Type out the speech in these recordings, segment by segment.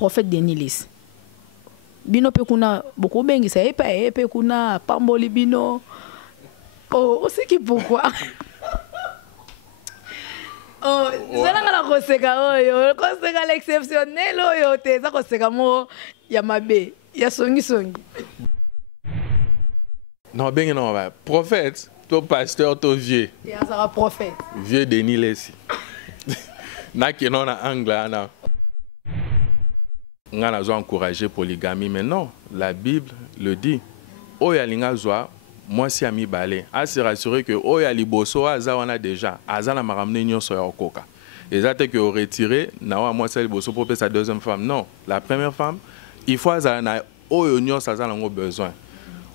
prophète Denilis. Bino pe kuna beaucoup bengi ça epe kuna pamboli bino. Oh, c'est qui pourquoi? Oh, ça n'a pas de conseil l'exceptionnel oyo te ça conseil mo ya mabe ya songi. Non bengi non ba prophète, toi pasteur, toi vieux. Ya ça prophète. Vieux Denilis. Na qui non en anglais na. On a encouragé polygamie, mais non, la Bible le dit. Oyalinga zoa, moi si ami balé, à se rassurer que Oyaliboso aza on a déjà, aza na maramne nyon soya okoka. Et ça que au retiré, na moi c'est Liboso pour sa deuxième femme. Non, la première femme, il faut aza na Oyonyo ça a besoin.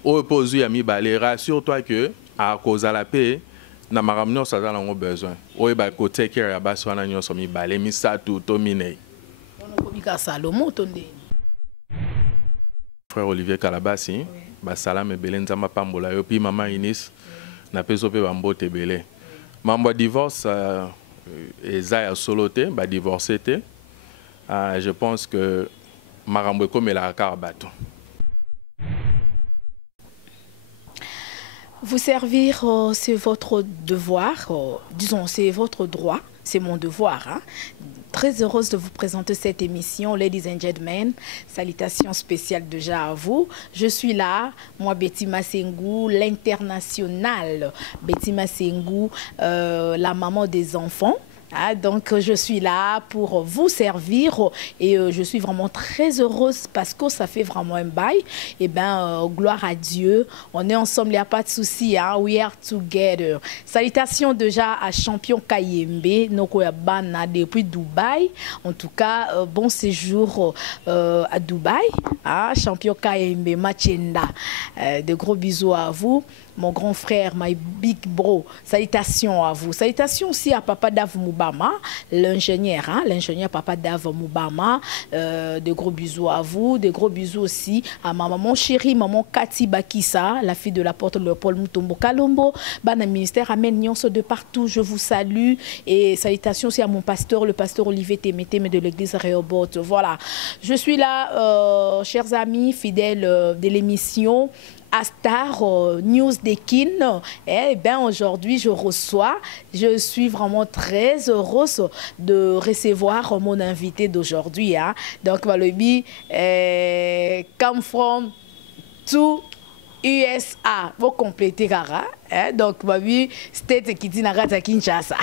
Oyo pozu ami balé, rassure-toi que à cause de la paix, na maramne ça a besoin. Oyo ba côté care ya baso na nyon so mi balé, mi sa tout tomine. Frère Olivier Kalabasi, Salam et Belen Zama Pambola, et puis Maman Inis, n'a pas soupé Bambo Tebele. Maman divorce, Esaïa Solote, divorcé. Je pense que Marambo comme la Carabato. Vous servir, c'est votre devoir, disons, c'est votre droit, c'est mon devoir. Hein. Très heureuse de vous présenter cette émission, Ladies and Gentlemen. Salutations spéciales déjà à vous. Je suis là, moi Betty Massengou, l'internationale Betty Massengou, la maman des enfants. Ah, donc je suis là pour vous servir et je suis vraiment très heureuse parce que ça fait vraiment un bail. Et bien, gloire à Dieu, on est ensemble, il n'y a pas de souci, hein? We are together. Salutations déjà à Champion Kayembe, Nokoyabana depuis Dubaï. En tout cas, bon séjour à Dubaï. Hein? Champion Kayembe, Machenda. De gros bisous à vous. Mon grand frère, my big bro, salutations à vous. Salutations aussi à Papa Dave Moubama, l'ingénieur, hein, l'ingénieur Papa Dave Moubama. De gros bisous à vous. De gros bisous aussi à ma maman chérie, maman Kati Bakissa, la fille de la porte Léopold Mutombo Kalombo. Bana ministère Amen Nyonso de partout, je vous salue. Et salutations aussi à mon pasteur, le pasteur Olivier Témété de l'église Rehoboth. Voilà, je suis là, chers amis, fidèles de l'émission à Star News d'Ekin. Eh bien, aujourd'hui, je suis vraiment très heureuse de recevoir mon invité d'aujourd'hui. Hein. Donc, Malobi, come from to USA. Vous complétez, Kara. Donc, Babi, State qui dit Nagata Kinshasa.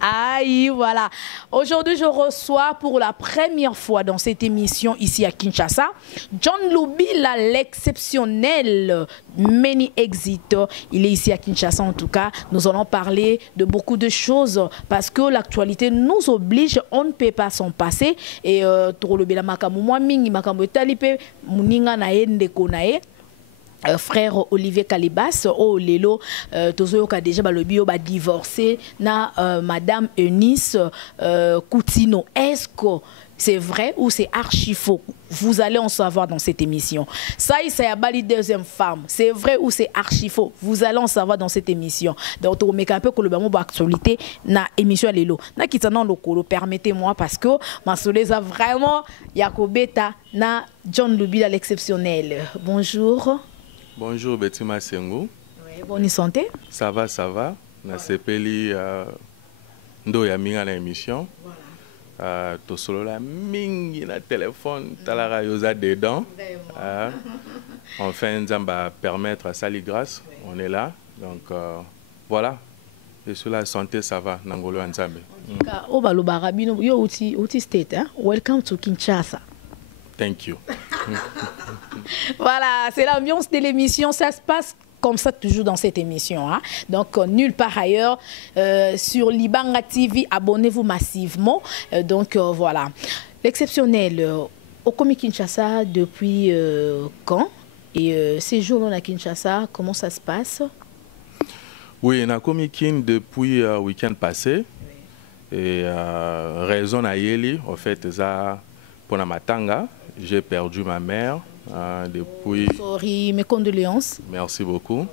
Aïe, voilà. Aujourd'hui, je reçois pour la première fois dans cette émission ici à Kinshasa, John Lubila, l'exceptionnel Many Exit. Il est ici à Kinshasa en tout cas. Nous allons parler de beaucoup de choses parce que l'actualité nous oblige, on ne peut pas s'en passer. Et pour le Bela Makamu, moi, Mingi Makamu Talipe, Muninga Naende Konae. Frère Olivier Kalibas, oh Lelo, Tozo a déjà divorcé na Madame Eunice Coutino. Est-ce que c'est vrai ou c'est archi faux? Vous allez en savoir dans cette émission. Ça y est, la deuxième femme. C'est vrai ou c'est archi faux? Vous allez en savoir dans cette émission. Donc, on met un peu que le bamou actualité na émission Lelo. Na kitana lokolo, permettez-moi parce que ma soleil a vraiment Yakobeta na John Lubila l'exceptionnel. Bonjour. Bonjour Betty Massengou. Oui, bonne santé. Ça va, ça va. Na sepeli ndo ya minga na émission. Voilà. To solo la mingi na téléphone, talara yoza dedans. Enfin, ça va permettre à Sali grâce. On est là. Donc voilà. Et sur la santé, ça va. Nangolo Nzambe. Obalo barabino yo uti state, hein? Welcome to Kinshasa. Thank you. Voilà, c'est l'ambiance de l'émission. Ça se passe comme ça toujours dans cette émission. Hein? Donc, nulle part ailleurs. Sur Libanga TV, abonnez-vous massivement. Voilà. L'exceptionnel, au Comic Kinshasa, depuis quand? Et ces jours-là à Kinshasa, comment ça se passe? Oui, on a Comic Kin depuis le week-end passé. Oui. Et raison à Yeli, en fait, ça, pour la Matanga. J'ai perdu ma mère depuis... Sorry, mes condoléances. Merci beaucoup.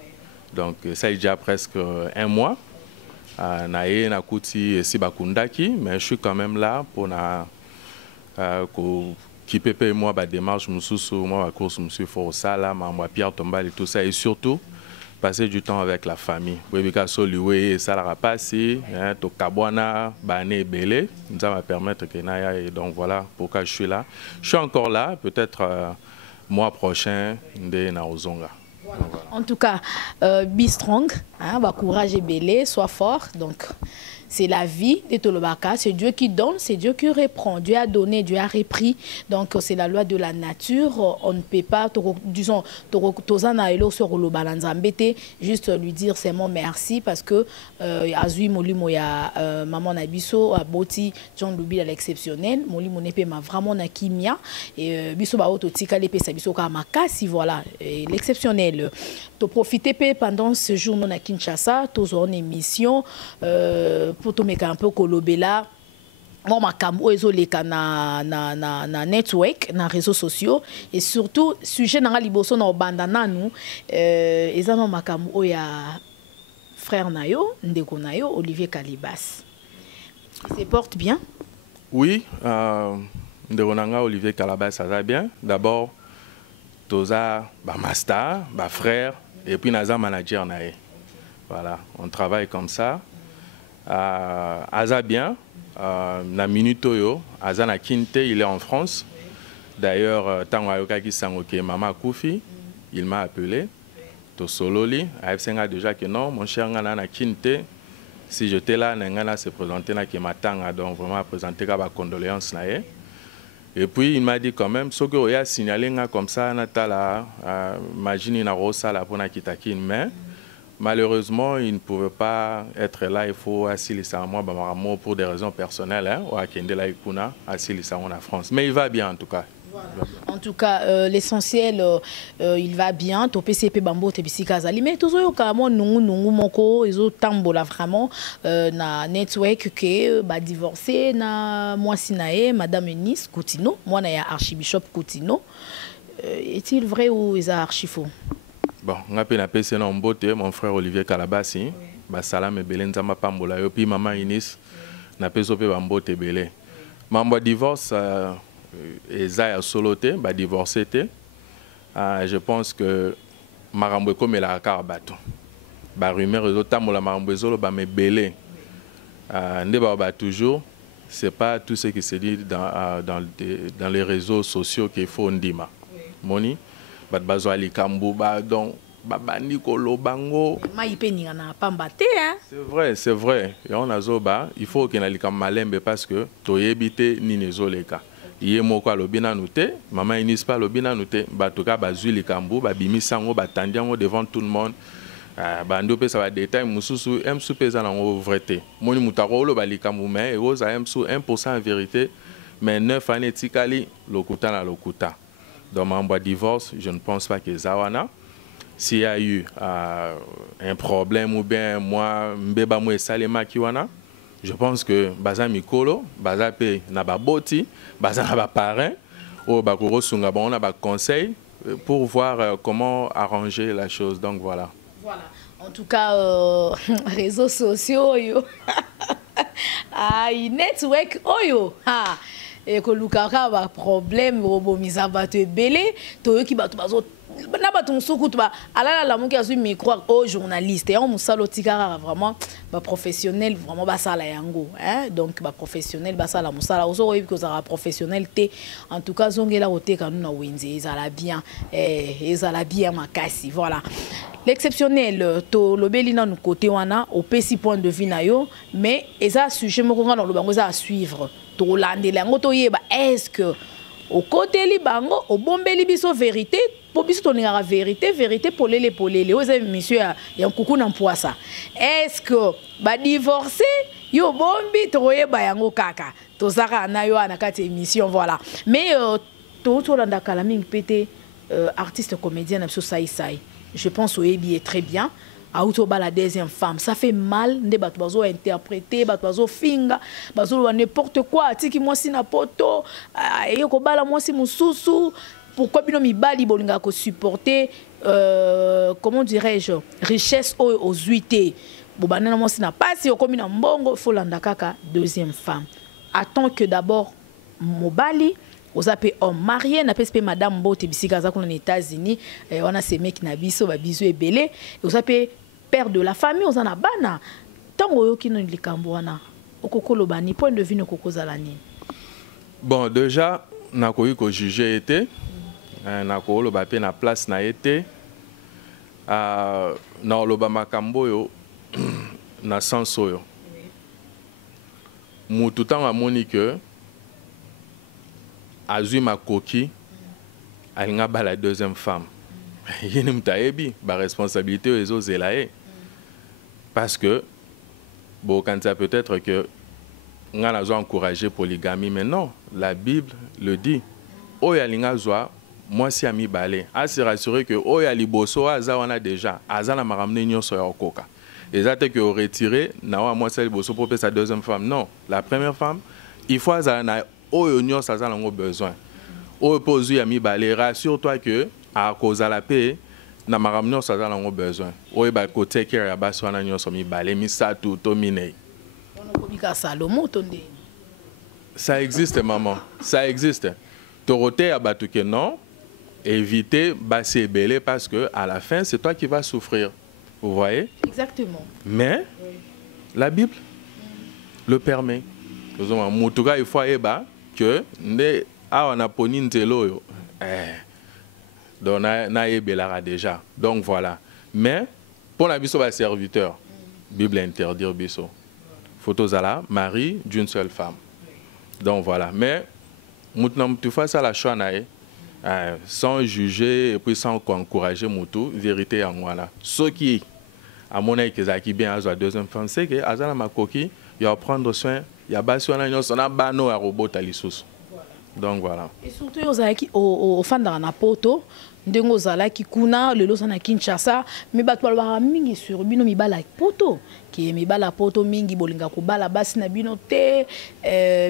Donc, ça est déjà presque un mois. Naye Nakuti Sibakundaki, mais je suis quand même là pour qui peut payer moi la démarche, moi la course, monsieur Forosala, moi Pierre Tombal et tout ça, et surtout passer du temps avec la famille. Oui, parce que ça la passé, to kabwana, bané belé, ça va permettre que naya et donc voilà pourquoi je suis là. Je suis encore là, peut-être mois prochain de Naozonga. Voilà. En tout cas, be strong, hein, courage et belé, sois fort. Donc, c'est la vie de Tolobaka, c'est Dieu qui donne, c'est Dieu qui reprend. Dieu a donné, Dieu a repris. Donc, c'est la loi de la nature. On ne peut pas, disons, juste lui dire seulement merci parce que Azui Moli Moya, Maman Nabiso, Aboti, John Loubi à l'exceptionnel, Moli Monepe m'a vraiment na kimia, et Biso Baoto Tika Lepe Sabiso Kamakasi, voilà, l'exceptionnel. Tu profiter pendant ce jour non à Kinshasa, tu as une émission. Pour te mettre un peu kolobela moi makambo ezoleka na network na réseaux sociaux et surtout sujet na liboso na banda nanu ezana makambo ya frère nayo ndeko nayo Olivier Kalibas se porte bien. Oui, ndeko nanga Olivier Kalibas ça va bien. D'abord toza ba master ba frère et puis naza manager nae. Voilà, on travaille comme ça. Aza bien, na minuto Aza na Kinte, il est en France. D'ailleurs, tant que Sangoke Mama Koufi, il m'a appelé. To sololi, a déjà que non, mon cher Ngana na Kinte, si j'étais là, Ngana se présentait na Kematanga, donc vraiment présenter ma condoléance na. Et puis il m'a dit quand même, ce que a signalé comme ça, Natala, imagine na rosa la pona Kitakin, mais malheureusement, il ne pouvait pas être là. Il faut assister à moi pour des raisons personnelles. Ou à Kendela Ikuna, assister en France. Mais il va bien en tout cas. Voilà. En tout cas, l'essentiel, il va bien. To PCP Bambo te bisikazali. Mais toujours yo kamo nungu moko izo tambola vraiment na network que ba divorcé na moi sinae Madame Eunice Coutinho, moi na ya Archibishop Coutinho. Est-il vrai ou est-ce archifaux? Bon, on a appelé mon frère Olivier Kalabasi, salam et belé nzamba pambola yo puis maman Inis na peso pe bambote belé. Mambo divorce ezaya soloté, ba divorcé té. Je pense que marambo comme la karabato. Ba rumeur zo tamola marambo zolo ba me belé. Ndé ba toujours, c'est pas tout ce qui se dit dans les réseaux sociaux qu'il faut ndima. Moni bazwali kambuba donc babani kolobango c'est vrai et on a zoba il faut que nalika malembe parce que toyebite ni nezoleka yé moko alobina nuté maman Inis pas lobina nuté batoka bazwili kambu babimisango batandiango devant tout le monde bando pe ça va détail mususu msu pesa nango vérité moni mutako lo balikambu mais oza msu 1% en vérité mais 9 années tikali lokuta na lokuta. Dans mon divorce, je ne pense pas que Zawana, s'il y a eu un problème ou bien moi, mbeba mwe salema kiwana, je pense que baza mikolo, baza pe na ba boti, baza na ba parrain, ou ba koro sunga ba on a ba conseil pour voir comment arranger la chose. Donc voilà. Voilà. En tout cas, réseaux sociaux, yo. Network, oyo. Et que Lukaka a un problème, Robomiza va te belé, toi qui va te bazo, n'a pas ton soukou, tu vas à la monque à ce micro au journaliste. Et on m'a salotika vraiment, professionnel, vraiment basa la yango, hein. Donc professionnel, basa la moussala, aux autres que ça professionnel té. En tout cas, zongela oté quand nous winze, ils allaient bien, ils allaient bien ma cassi, voilà. L'exceptionnel, to lobelina nous côté wana, au petit point de vue nayo, mais ils a sujet mon dans le bango à suivre. Est-ce que au côté libango au bombeli biso vérité pour biso tonera vérité pour les monsieur ya kuku na mpoisa est-ce que ba divorcer yo bombi toye ba yango kaka tozaka na yo na kati émission voilà mais to landa kala mingi pété artiste comédien na biso sai je pense au Ebi est très bien. Autoba la deuxième femme, ça fait mal. Nde bato bazo interpréter, bato bazo finga, bazo n'importe quoi. Tiki moi si na poto, yoko bala moi si mususu. Pourquoi bino mi bali bolinga ko supporter comment dirais-je richesse aux huités. Bobanana moi si na pas si yoko mina mbongo faut landa kaka deuxième femme. Attends que d'abord mobali ozape homme marié na pespe madame Mbote bisika za kuna aux États-Unis on a ces mecs na biso ba biso ebele ozape père de la famille ozana bana tango yo kino likambo wana okokolo bani point de vue ne kokozala nini. Bon déjà na ko juger été na ko lo ba pe na place na été na lo ba makambo yo na sens oyo mutu tango amoni que azui makoki alinga ba la deuxième femme yini mutayebi ba responsabilité ezo zelaye parce que bon quand ça peut-être que on a encouragé polygamie mais non la Bible le dit oya linga zwa moi si ami balé a se rassurer que oya liboso aza wana déjà azana maramne nyonso ya okoka exact que retirer na wa moi c'est liboso pour sa deuxième femme non la première femme il faut azana oyo nyonso azana ngo besoin oyo pozu ya mi balé rassure-toi que à cause à la paix na maramne nyonso azana ngo besoin oyo ba côté care ya baso wana nyonso mi balé mi sa tout tomine. Ça existe, maman. Ça existe. Toroté à Batouké, non. Éviter Bassé Belé parce que à la fin, c'est toi qui vas souffrir. Vous voyez? Exactement. Mais la Bible le permet. En tout cas, il faut que on a poni ntelo donc na yebelara déjà. Donc voilà. Mais pour la biso ba serviteur, Bible interdire biso. Photos à la mari d'une seule femme. Donc voilà. Mais maintenant, tu fais ça la choix sans juger et puis sans encourager Moutou, vérité en moi là. Ce qui, à mon avis, qui bien à la deuxième femme, c'est que Azala Makoki, il va prendre soin, il y a Bassiona, il y a Bano à robot à l'issous. Donc voilà. Et surtout, aux fans dans la poto, ndengo zala ki kuna lelo sana Kinshasa mais bato balwa mingi sur bino mibala poto ki mibala poto mingi bolinga ko bala basi na bino te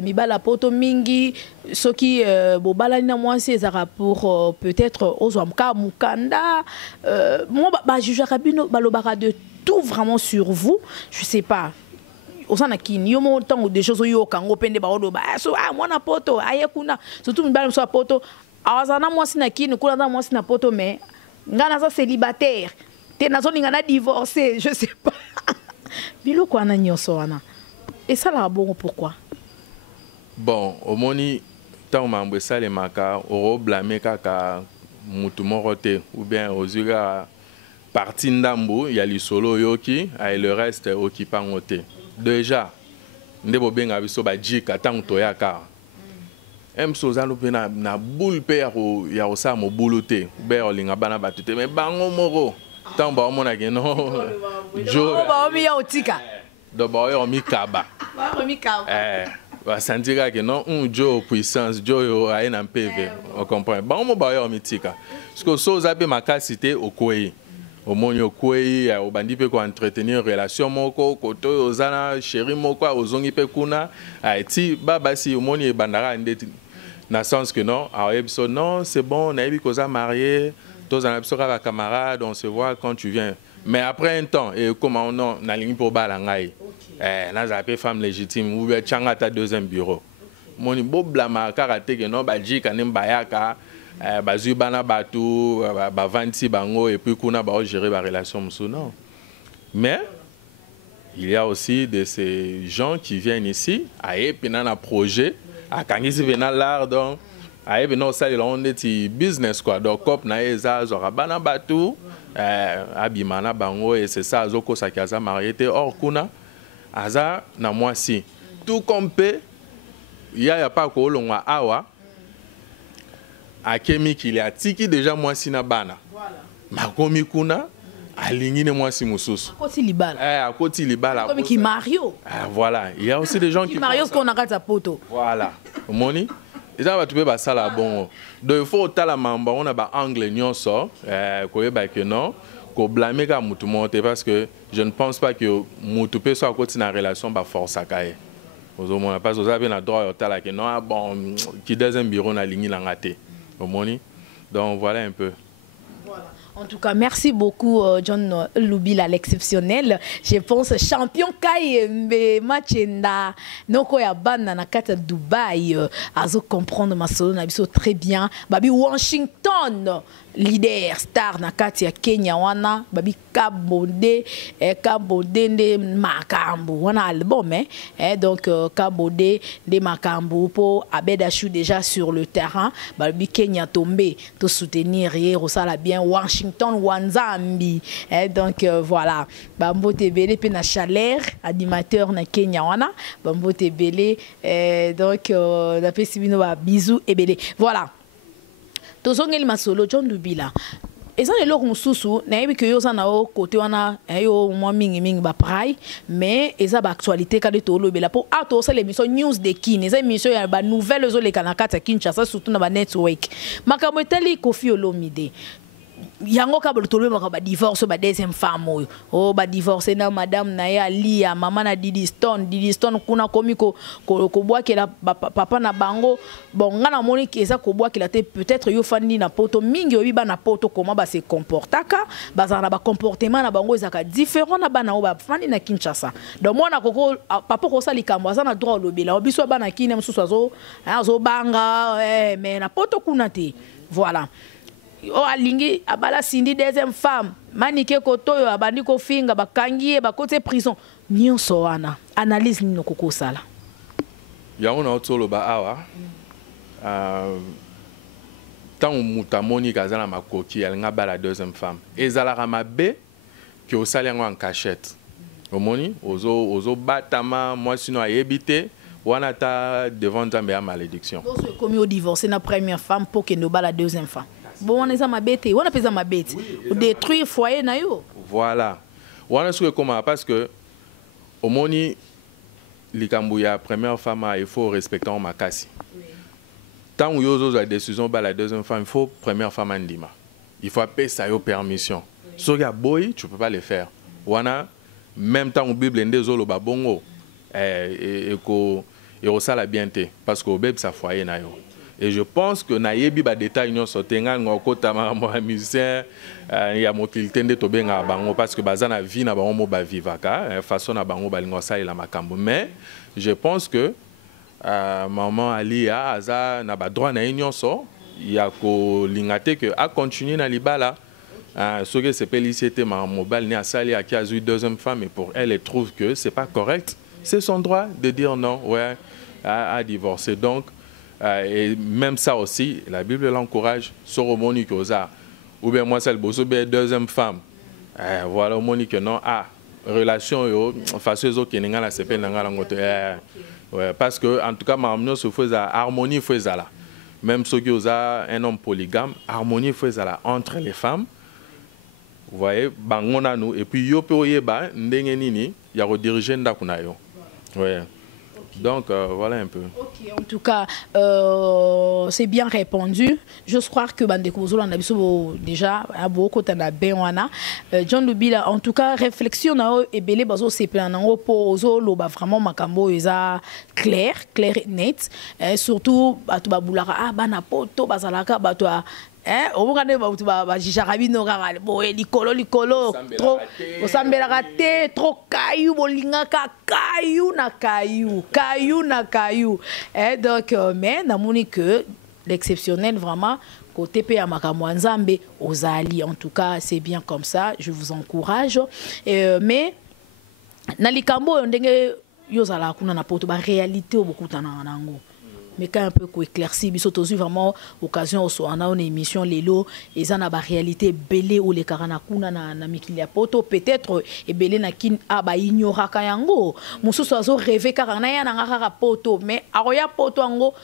mibala poto mingi soki bobala na mwasi ezara pour peut-être ozwamka mukanda moi ba jugera bino balobaka de tout vraiment sur vous je sais pas osana kini yo mo tango des choses yo kango pende ba oloba so mwana poto aye kuna surtout mibala so poto awazana mwasi na kini kula na mwasi na poto mais ngana za célibataire te nazo ngana divorcé je sais pas biloko ana nyoso wana et ça là bon pourquoi bon omoni tant mambo sale maka oro blâmer kaka mutu morote ou bien ozuga parti ndambo ya lisolo yoki et le reste occupant ote déjà ndebo benga biso ba jika tant toyaka Msozalo pe na boule pe ya osa mo bouloté be olinga bana batute mais bango moko tamba omona ke no jo ba omi ya otika do ba yo mi kaba ba sentira ke non jo puissance jo yo a en PV on comprend bango ba yo mi tika parce que soza pe makasité okoyi omonyo okoyi obandi pe ko entretenir relation moko koto ozana chéri moko ozongi pe kuna ti baba si omoni bandara ndeti na sens que non, non, c'est bon, on a vu qu'on a marié, tous en a camarade, on se voit quand tu viens. Mais après un temps, et comment on a ligne pour balangaï, on a appelé femme légitime, ou bien changa ta deuxième bureau. Mon beau blama karaté que non, badji kanem bayaka, bazu bana batu, bavanti bango et puis qu'on a gérer la relation non. Mais il y a aussi de ces gens qui viennent ici, et puis on a un projet. A kangisi vena l'art donc aye beno sali la on est business quoi donc cop na eza zora bana batu abimana bango et c'est ça azoko sakaza marié or kuna aza na mwasi tout comme pe ya pas ko longwa awa akemi qu'il a tiki déjà mwasi na bana voilà makomi kuna alingi ne mwasi mususu akoti libala akoti libala comme qui Mario voilà il y a aussi des gens qui Mario qu'on a gata poto voilà moni eza ba tube ba sala bon donc il faut tala mamba on a ba angle nyonso ko yeba que non ko blâmer ka mutu monte parce que je ne pense pas que mutu peut soit côté na relation ba force akaye ozomona pas ozabe na droit tala que non bon qui deuxième bureau na lingi la ngate moni donc voilà un peu. Voilà. En tout cas, merci beaucoup John Lubila, l'exceptionnel. Je pense champion Kai Machenda noko ya bana na kata Dubaï azo comprendre ma solo na biso très bien. Babi Washington leader star na kati ya Kenya wana babi Kabode Kabode nde makambu wana album donc Kabode nde makambu po Abedachou déjà sur le terrain babi Kenya tombé to soutenir hier ça la bien Washington Wanzambi donc voilà Bambote Belé pe na chaleur animateur na Kenya wana Bambote Belé donc na pesi bino ba bisous et belé voilà tozongeli masolo John Lubila eza eloko mosusu nayebi ke yo za na o côté wana yo mwa mingi ba prai mais eza ba actualité kade tolobela po ato ça l'émission news de kin eza émission ya ba nouvelles zo le kana kata Kinshasa surtout na ba network makambo etali Koffi Olomide yango ka bolotolo ba divorce ba deuxième femme oyo o ba divorcer na madame na ya Lia mama na Didi Stone kuna komi ko bwakela papa na bango bon ngana moni ki eza ko bwakela te peut-être yo fandi na poto mingi obi ba na poto comment ba se comportaka bazana ba comportement na bango ezaka différent na bana o ba fandi na Kinshasa donc mona koko papa ko sali kambo aza na droit lobela obiso bana kine mususu azo banga mais na poto kuna te voilà o alingi abala sindi deuxième femme manike kotoyo abandi ko finga bakangie bakote prison nyonso wana analyse nino kokosala yango na otolo ba awa tant muta moni kazala makoki alinga bala deuxième femme ezala mabe que osali yango en cachette omoni ozo batama moi sinon ayebite wana ta devant Nzambe ya malédiction donc comme au divorce na première femme pour que no bala deuxième femme bon on est ma bête on a pesa ma bête ou détruire foyer na yo voilà on a ce comment parce que au moni likambu ya première femme il faut respecter en makasi tant où yo la décision ba la deuxième femme il faut première femme andima il faut appeler ça yo permission so ya boy tu peux pas le faire wana même temps où bible ndé zolo ba bongo et ça la bienté parce que au bébé ça foyer na yo. Et je pense que nayebi ba détail nyo sotenga ngokota ma musicien ya motilité nde tobenga bango parce que bazana vie na bango mo ba vivaka façon na bango balingo ça ila makambo mais je pense que maman Alia aza na ba droit na nyonso ya ko lingate que a continuer na libala ce que c'est pélicité ma mobile ni asali a qui a eu deuxième femme et pour elle elle trouve que c'est pas correct c'est son droit de dire non ouais à divorcer donc et même ça aussi, la Bible l'encourage. Sur au monique aux arts. Ou bien moi, c'est le beau, deuxième femme. Voilà, au monique non. Ah, relation, face aux autres qui n'ont pas la CP, parce que, en tout cas, ma amie se faisait harmonie, faisait là. Même ceux qui ont un homme polygame, harmonie faisait là entre les femmes. Vous voyez, bangona nous. Et puis, yo peut y ba, ndengenini, ya rediriger ndakunayo. Ouais. Donc, voilà un peu. Ok, en tout cas, c'est bien répondu. J'ose croire que Bandekouzo, on a déjà à beaucoup de Béwana. John Lubila, en tout cas, réflexion, et belé, bazo, c'est plein pour loba vraiment makambo, eza clair et net. Surtout, batu baboulara, ah, banapoto, bazalaka, batu au moment où ba jarabi no ragal boy likolo trop osambela raté trop caillou bolinga ka caillou na caillou donc mais namoni que l'exceptionnel vraiment côté pe ya makambo Nzambe ozali en tout cas c'est bien comme ça je vous encourage mais na likambo ndenge yozala kuna na poto ba réalité beaucoup tana nango mais quand un peu éclairci biso tozu vraiment occasion au on a une émission lelo et ça na ba réalité belé ou les karana kuna na mikili ya poto peut-être et belé na kin aba ignora kayango mususu azo rêver karana ya na ngaka poto mais aroya poto ngo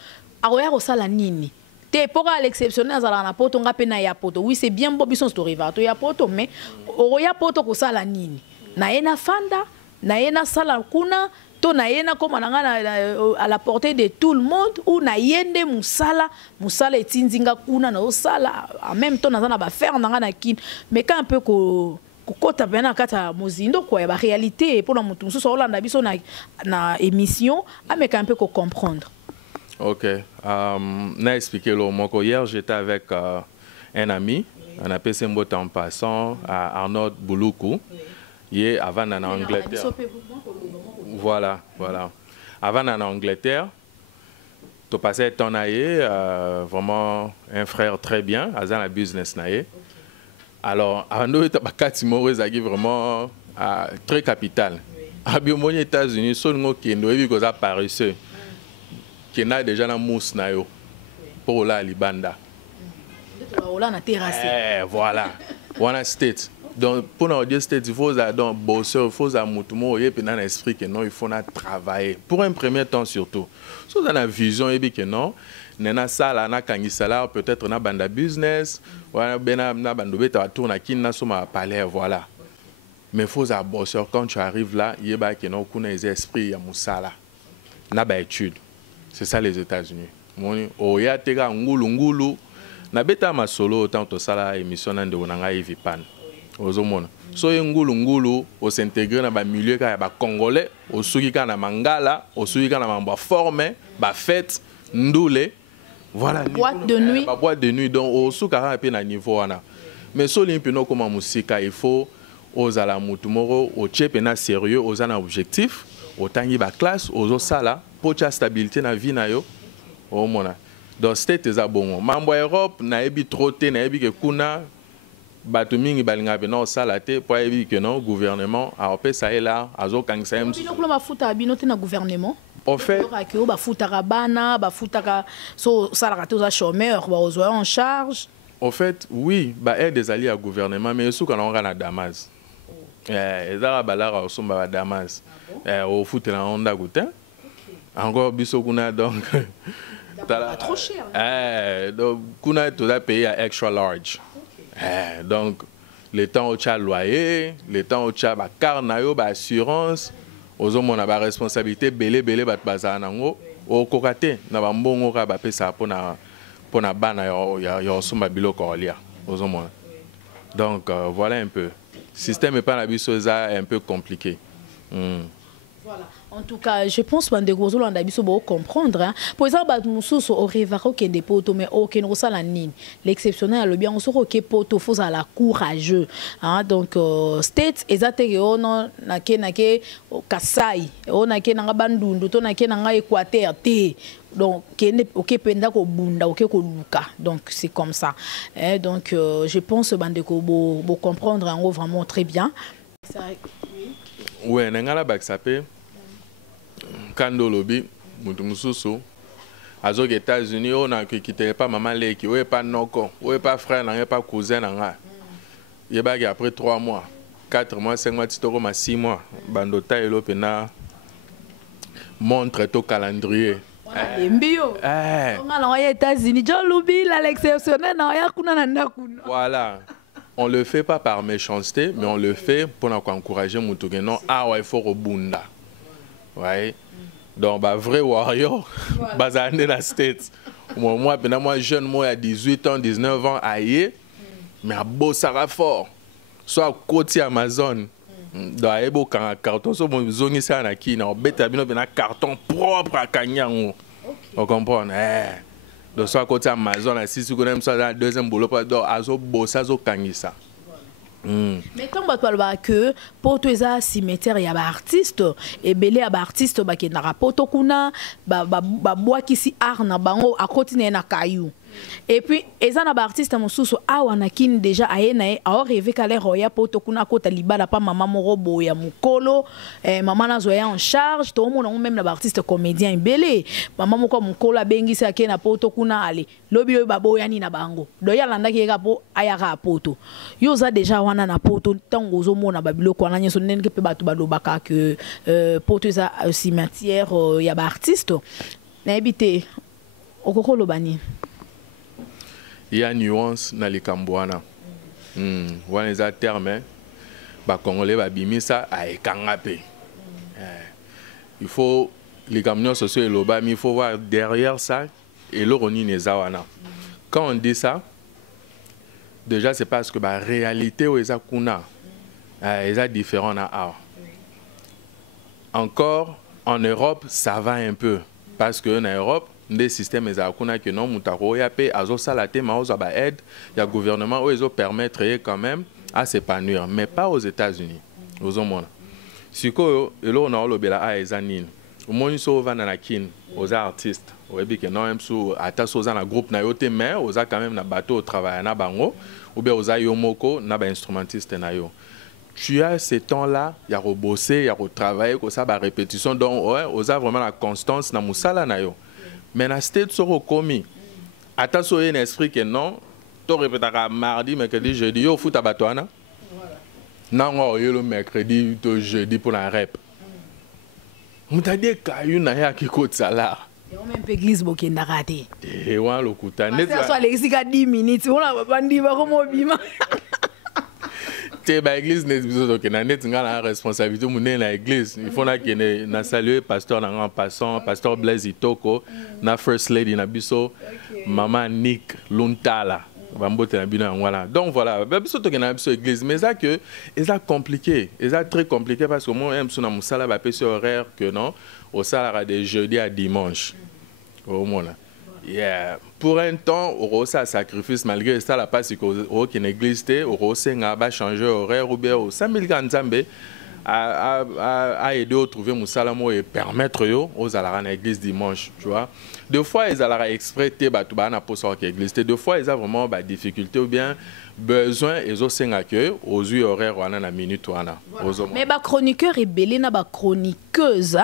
aroya osala nini te pour à l'exceptionnel azala na poto nga pe na ya poto oui c'est bien bobison story va to ya poto mais aroya poto ko sala nini na ena fanda na ena sala kuna to na yena comme à la portée de tout le monde ou na yende musala etinzinga kuna na osala en même temps na ba faire na kin mais quand un peu ko kota bena kata mozindo quoi ba réalité pour na mutu mususu olanda biso na émission mais un peu ko comprendre. OK, na expliquer le moko hier j'étais avec un ami, on appelle Sembo en passant à Arnaud Bouloukou, il est avant en Angleterre. Voilà, voilà. Avant en Angleterre, tu passais ton aïe, vraiment un frère très bien, à la business naïe. Alors, Arnaud est vraiment très capital. À aux États-Unis, seulement qui est apparu, qui est déjà dans mousse naïo pour la libanda. Voilà, one state. Donc, pour nous dire state, il faut bosser, il faut un esprit que non, il faut travailler. Pour un premier temps surtout. Si vous avez une vision, et que non, nena sala na kangisala peut-être na banda business, voilà, bena na bando beta tourna kinna soma palais, voilà. Mais il faut bosser quand tu arrives là, il y a que non kuna les esprits ya musala. Na ba étude. C'est ça les États-Unis. O ya tega ngulu na beta masolo autant to sala émission na ndeko nanga Evipan. Ozomona. So ngulu o s'intégrer na ba milieu ka ba congolais, o suki ka na mangala, o suki ka na mamba forme, ba fête ndule. Voilà, boîte de nuit. Boîte de nuit, donc au soukara et na niveau ana. Mais so limpino comme musika, il faut aux ala mutumoro, au tchepena sérieux, aux ana objectif, au tangi ba classe, aux osala, pour la stabilité na vie na yo. Au mona. Donc c'était tes abonnements. Mambo Europe na ebi troté na ebi ke kuna bato mingi balinga bena osalate pour ebi que non gouvernement a opé ça est là azo kangisa em. Bino kula bafuta binote na gouvernement. En fait, en charge. En fait, oui, bah des alliés à gouvernement, mais sous quand on a Damas. Ezara balara au somba Damas. Au foot la Honda Goutin. Encore bisokuna donc. Trop cher. Donc kuna tout a payé à extra large. Donc le temps au tcha loyer, le temps au tcha ba carnayo ba assurance. Aux hommes, on a la responsabilité, belé, bat bazanango, au kokate, na bambongo ka bapé ça pour na bana ya somba bilo kolia. Aux hommes. Donc voilà un peu. Le système est pas la bisoza un peu compliqué. Voilà. En tout cas, je pense que les gens doivent comprendre. Pour exemple, nous sommes au révaro qui est des potos, mais aucun ressent la nine. L'exceptionnel, le bien, on sait que potos faut à la courageux. Donc, States, exactement, on a que Kassai, on a que Nanga Bandundu, on a que Nanga Équateur, donc ok penda ko bunda ok ko luka, donc c'est comme ça. Donc, je pense que bandeko bo comprendre en gros vraiment très bien. Oui, nangala baksape. Kando lobi, mutumsusu. Azo aux États-Unis, on a quitté pas maman leki, ou pas noko, ou pas frère, ou pas cousin nanga. Yebagi après 3 mois, 4 mois, 5 mois, 6 mois, bandota elo pena montre ton calendrier. Voilà. On ne le fait pas par méchanceté, mais on le fait pour encourager Moutouguenon. Ah ouais, il faut rebunda. Ouais. Donc, bah, vrai warrior, basé dans la States. Moi, jeune, moi, à 18 ans, 19 ans, aïe, mais à beau, ça va fort. Soit côté Amazon. Dans les beaux cartons, soit mon zone, ça, na qui, na bête, un carton propre à Kanyango. Vous comprenez? Donc, soit côté Amazon, si vous connaissez ça, dans le deuxième boulot, azo bossa, azo kangisa. Mais quand on parle que pour tous les cimetières il y a des artistes et belé a des artistes qui n'ont pas poto kuna bois qui si arna bango à côté na caillou. Et puis les artistes mosusu awanakin déjà ayenae a rêvé qu'aller roya poto kuna kota libala pas maman morobo ya mukolo maman na zoya en charge tout le monde même les artistes comédiens belé maman moko mukolo bengi sa ke na poto kuna ale lobi lo babo yani na bango do ya landa ki po ayaka poto yoza déjà wana na poto tango zo mona babilo ko na nyeso nene ke pe batu balobaka que poto za cimetière ya ba artiste na ebité okoko lobani. Il y a une nuance dans les Cambouana. Wana les termes, les Congolais babimisa a ekangapé. Il faut les camions sociaux et l'oba, mais il faut voir derrière ça et l'oroni nezawana. Quand on dit ça, déjà c'est parce que la réalité où les akuna est différente à art. Encore en Europe, ça va un peu parce que en Europe des systèmes que non mutaro ya pe azo salate ma ozo ba aide ya gouvernement où ils ont permettre quand même à s'épanouir mais pas aux États-Unis aux hommes siko elo na olobela a ezanine au moins so va na kin aux artistes ouais bi que non même sous ata so za na groupe na yote mais aux a quand même na bateau au travail na bango ou bien aux a yomoko na ba instrumentiste na yo. Tu as ces temps-là, il y a rebosser, il y a retravailler, comme ça, la répétition. Donc, ouais, on a vraiment la constance dans Moussala. Mais dans ce temps, commis. Attention, un esprit que non, tu répéteras mardi, mercredi, jeudi, au foot à Batouana. Non, on a le mercredi, le jeudi pour la rep. On t'a dit qu'il y a un qui coûte ça là. On a même église qui est raté. Et on a le coup de 10 minutes, on a pas dit comment bima. L'église n'est pas la responsabilité de l'église. Il faut que saluer pasteur en passant, pasteur Blaise Itoko, na first lady na biso, maman Nick Luntala. Donc voilà, l'église, mais ça que c'est compliqué, c'est très compliqué parce que moi j'aime sur musala ba pe sur horaire que non, au salaire de jeudi à dimanche. Au moins. Yeah. Pour un temps, on a un sacrifice malgré ça, la passe qui est église, on a changé horaire ou bien au 5000 Ganzambe à aider à trouver mon salamo et permettre aux alara à l'église dimanche, tu vois. Deux fois, ils allaient exprès te batouba na poso à l'église. Deux fois, ils ont vraiment des difficultés ou bien besoin ils ont un accueil aux yeux horaires ou à la minute ou à la. Mais ba chroniqueur est belé na ba chroniqueuse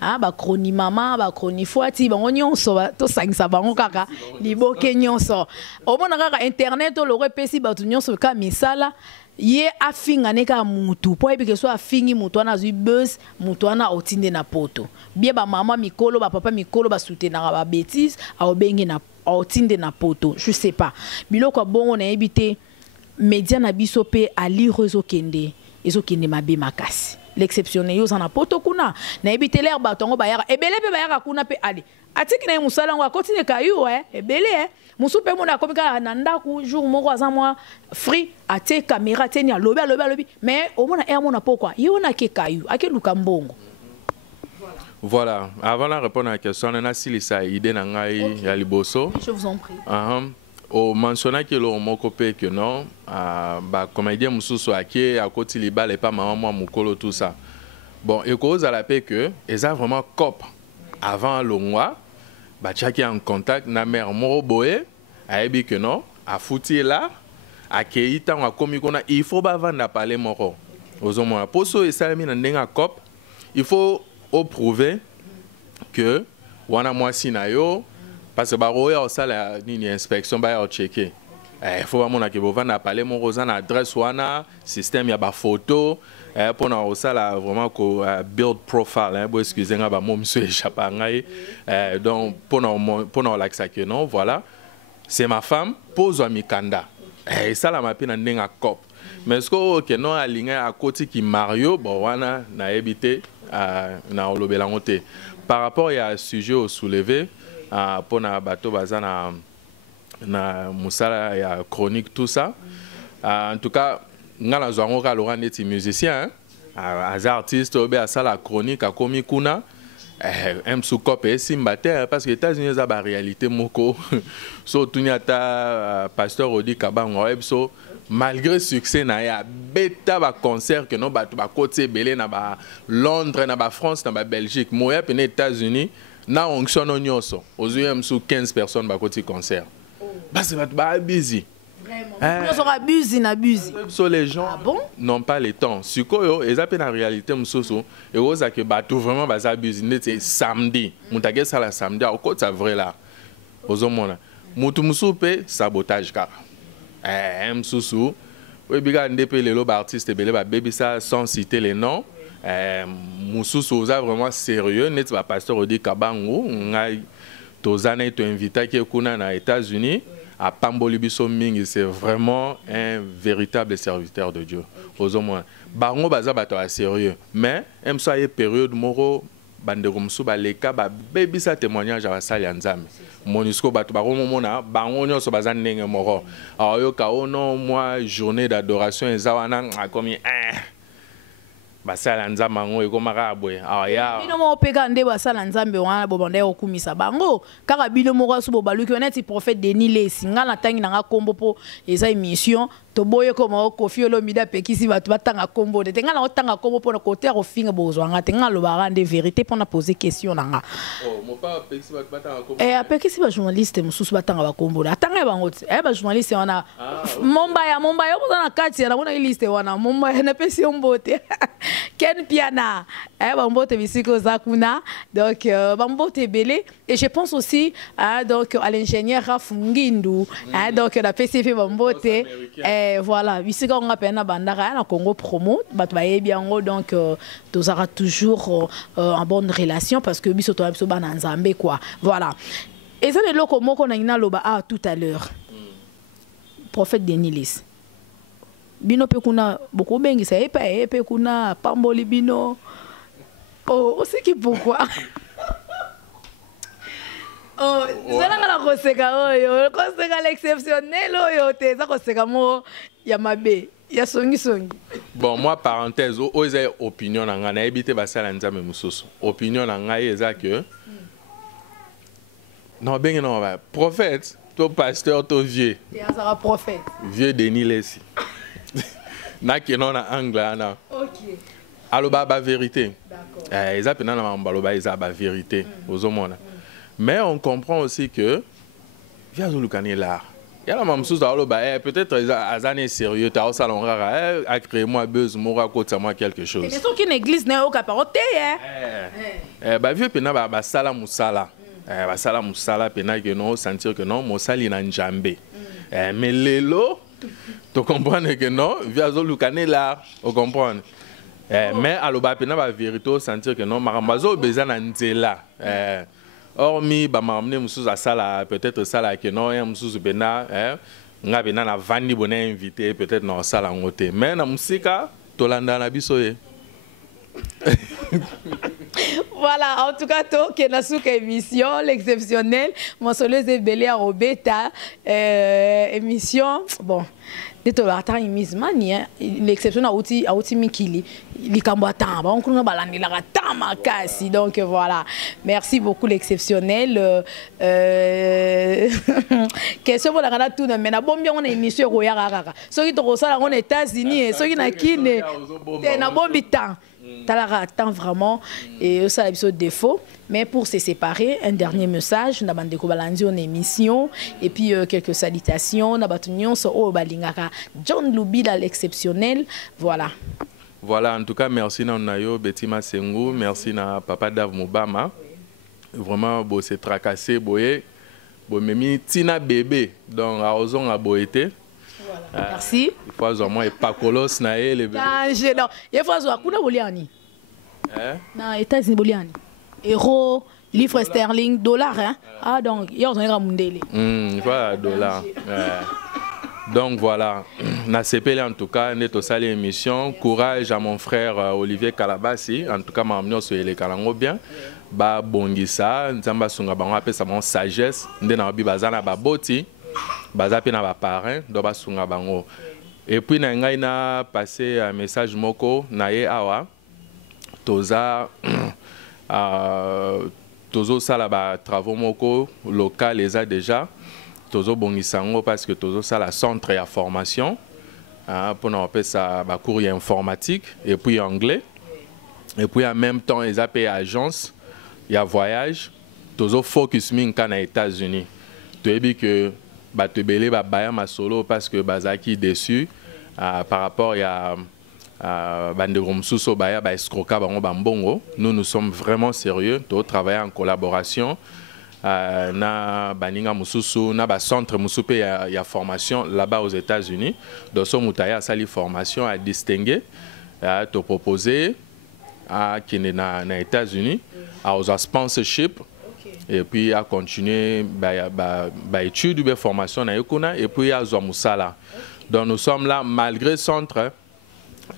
hein ba chroni maman ba chroni foati ba nyonso to sangisa bango kaka liboke nyonso o mona kaka internet o lore pesi ba tu nyonso ka misala ye afinga neka mutu po ebi ke so afingi mutu ana zui buzz mutu ana otinde na poto bie ba mama mikolo ba papa mikolo ba soutenaka ba bêtise a obengi na otinde na poto je sais pas biloko bongo na ebité média na biso pe ali rezo kende ezokende mabe makasi l'exceptionnel yo na poto kuna na ebité l'air batongo bayaka ebele pe bayaka kuna pe ali atiki na musala ngo akotine kayu ebele musu pe mona komika na ndaku jour moko azamwa free ate caméra teni alobi mais au mona air mona pourquoi yo na ke kayu ake luka mbongo. Voilà, avant de répondre à la question, on a silisa idée na ngai ya liboso. Je vous en prie. Au mentionner que l'on m'a coupé que non, bah comédien mususu aki à côté liba les pas maman mukolo tout ça. Bon, et cause à la paix que ils a vraiment cop avant le mois, bah chaki en contact na mère moro boé, a ebi que non, a fouti là, a keita on a commis qu'on a, il faut pas vendre parler moro. Aux hommes, pour ça et ça mis dans cop, il faut prouver que wana mwasi na yo parce que baro ya osala nini inspection ba ya checker faut ba mona ke bovanda parler mon rosa na adresse wana système ya ba photo pour na osala vraiment ko build profile bo excusez nga ba mo monsieur échappa ngai donc pour na l'accès que non voilà c'est ma femme pose wa mikanda ça la mapi na ndenga cop mais ce que non alinga à côté qui Mario bon wana na ebité na olobelangote par rapport à sujet au soulevé pour na bateau bazana na musala ya chronique tout ça en tout cas ngala zwango ka Laurent neti musicien as artiste obe asala chronique a komi kuna msu kope simbate parce que les États-Unis a ba réalité moko so tunyata pasteur Odi Kabango ebso malgré succès na ya beta ba concert que non ba côté belé na ba Londres na ba France na ba Belgique moya pe les États-Unis na onction nyonso ozuye msu 15 personnes ba côté concert parce que ba busy vraiment on sera busy na busy so les gens n'ont pas le temps sikoyo ezape na réalité msoso et oza que ba tout vraiment ba za busy net samedi mutage ça la samedi au côté ça vrai là ozomona mutu musupe sabotage car msusu oui biga ndepe lelo ba artiste belé ba baby ça sans citer les noms mususu oza vraiment sérieux net ba pasteur Odi Kabango ngai tozana to invité qui kuna na États-Unis à Pamboli biso mingi c'est vraiment un véritable serviteur de Dieu aux moins bango baza bato sérieux mais mso aye période moro bandeko msu baleka ba baby ça témoignage à sali nzambe monisco bato bakomona bango nyonso baza ndenge moko ayoka ono moi journée d'adoration ezawana comme basala nzambe ngo ekomaka abwe aya bino mo peka nde basala nzambe wana bobanda okumisa bango kaka bino moko so bobaluki oneti prophète Denis Lesi nga na tangi na kombo po eza émission to boye ko ma Koffi Olomide pekisi batu batanga kombo de nga na otanga kombo po na côté ofinga bozwa nga tenga lo barande vérité pour na poser question nanga oh mo pa pekisi batu batanga kombo pekisi ba journaliste mususu batanga ba kombo atanga bango ba journaliste wana momba ya ko na kati na bona liste wana momba na pesi ombote Ken Piana, Bambote Bisiko Zakuna, donc Bambote Belé, et je pense aussi donc à l'ingénieur Rafungindu, donc la PCF Bambote, voilà, Bisiko on appelle na bandara na Congo promo, batbaye bien donc tous aura toujours en bonne relation parce que bisoto biso bana nzambe quoi, voilà. Et ça le loko moko na ina loba tout à l'heure, prophète Denis Lesi. Bino pe kuna beaucoup bengi ça pe kuna pamboli bino oh on sait qui pourquoi oh zala ngala koseka oyo koseka l'exceptionnel oyo te za koseka mo ya mabe ya songi bon moi parenthèse o eza opinion na nga na ebité basala nzambe mususu opinion na nga eza que non bengi non ba prophète to pasteur to vieux ya za prophète vieux Denis Lesi na kino na angle na OK aloba ba vérité d'accord eza pena na mambaloba eza ba vérité ozomona mais on comprend aussi que via zulukani là yala mamsusu aloba peut-être azane sérieux ta osala ngara a créé moi buzz mora kota moi quelque chose mais so ki na église na oka parote ba vieux pena ba sala musala ba sala musala pena que non sentir que non mosali na njambe mais lelo tu comprends que non, via Zolukane là, on comprend. Mais à l'obapena la vérité, sentir que non, marambazo besoin d'anzela. Hormis, bah m'amener monsieur à ça peut-être ça là que non, un monsieur bena, nga bena na vandi bonne invité, peut-être non ça là en côté. Mais na musika, tolanda na bisoye. Voilà, en tout cas, toi, qui est dans cette émission, l'exceptionnel, mon soleil est belé à Robeta, émission, bon, de tout le temps, l'exception a outil Mikili, il camboatan, on connaît balani la tamakasi, donc voilà, merci beaucoup l'exceptionnel. Question pour la Canada tout mais na bombi on a émission royara, ceux qui te ça on est États-Unis, ceux qui na kine, na bombi temps. Talara attend vraiment et ça a des défauts mais pour se séparer un dernier message na bandeko balandi en émission et puis quelques salutations na batunyon so o balingaka John Lubila l'exceptionnel voilà en tout cas merci na nayo Betima Sengu merci na papa Dave Mubama vraiment beau se tracasser boye bo memi tina bébé donc a ozon a boété. Voilà. Merci. Il faut avoir pas colos na ele. Non, il faut avoir kuna boliani. Non, États-Unis boliani. Euro, livre sterling, dollar hein. Ah donc, il y a un mundele. Voilà dollar. Donc voilà, na CPL en tout cas, net au salle émission. Courage à mon frère Olivier Kalabasi. En tout cas, m'a amené sur les kalango bien. Ba bongisa, nzamba sunga bango appelle ça mon sagesse. Ndena obi bazana ba boti. Bazapi na ba parrain do basunga bango. Et puis na ngai na passé un message moko na ye awa toza tozo sala ba travaux moko local les a déjà tozo bongisango parce que tozo sala centre ya formation pour na appeler ça ba cours informatique et puis anglais et puis en même temps les AP agence ya voyage tozo focus minka na États-Unis. Tu as dit que batebele ba baya masolo parce que bazaki déçu par rapport à bandegom suso baya ba escroka bango bambongo. Nous sommes vraiment sérieux, to travailler en collaboration na baninga mususu na ba centre musupe ya formation là-bas aux États-Unis. Donc so mutaya sali formation à distinguer to proposer à qui na États-Unis à aux sponsorship. Et puis à continuer études ou formation et puis à Zomusala. Donc nous sommes là malgré centre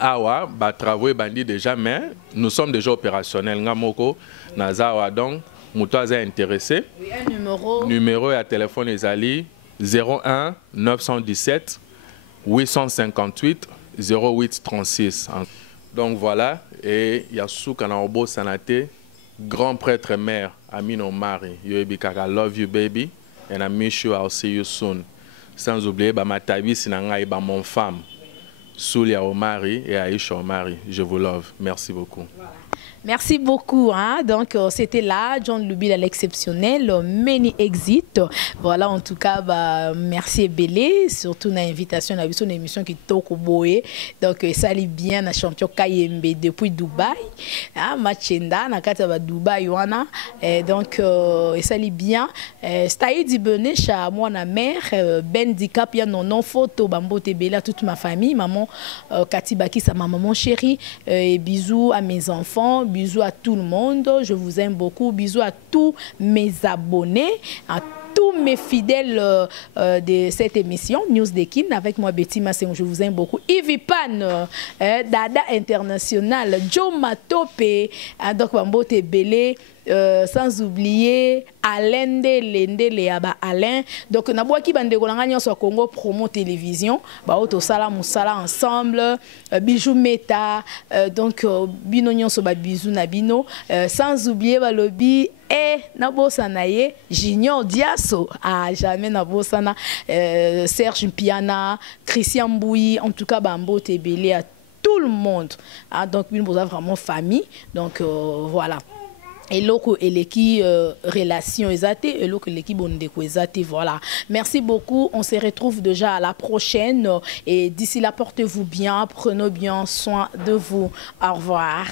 awa travaux bandit déjà mais nous sommes déjà opérationnels ngamoko nazawa donc mutaza intéressé. Oui, un numéro à téléphone ezali 01 917 858 08 36. Donc voilà, et Yasuka Naobo Sanate, grand prêtre mère, Amino Mari, Yoebikaka, love you baby, and I miss you, I'll see you soon. Sans oublier, ma tabi, sinanga, mon femme, Soulia Omari et Aïcha Omari, je vous love. Merci beaucoup. Voilà. Merci beaucoup. Hein? Donc, c'était là, John Lubil à l'exceptionnel, Many Exit. Voilà, en tout cas, bah, merci Belé, surtout dans l'invitation à une émission qui toque au Boé. Donc, ça allait bien à champion Kayembe depuis Dubaï. Machenda, na kata Dubaï, wana. Donc, ça allait bien. Staï di Bené, chez moi, na mère, Ben Dikap, ya non photo, Bambo Tebela, toute ma famille, maman Katibaki, sa maman chérie, et bisous à mes enfants. Bisous à tout le monde, je vous aime beaucoup. Bisous à tous mes abonnés, à tous mes fidèles de cette émission News Dekin. Avec moi Betty Massé, je vous aime beaucoup. Yves Pan, Dada International, Joe Matope, donc Bambote Belé. Sans oublier Alain de Lende Leaba Alain. Donc na qui bande kolanga sur Congo promo télévision ba auto sala musala ensemble bijou meta donc bino nyonso ba bisou na bino sans oublier ba lobby et na bosana ye Junior Diaso à jamais na bosana Serge Piana Christian Mbouyi en tout cas Bambo Tebele à tout le monde donc une vraiment famille donc voilà. Et l'autre l'équipe relation exatée et l'autre l'équipe bondeko exatée voilà. Merci beaucoup, on se retrouve déjà à la prochaine et d'ici là portez-vous bien, prenez bien soin de vous. Au revoir.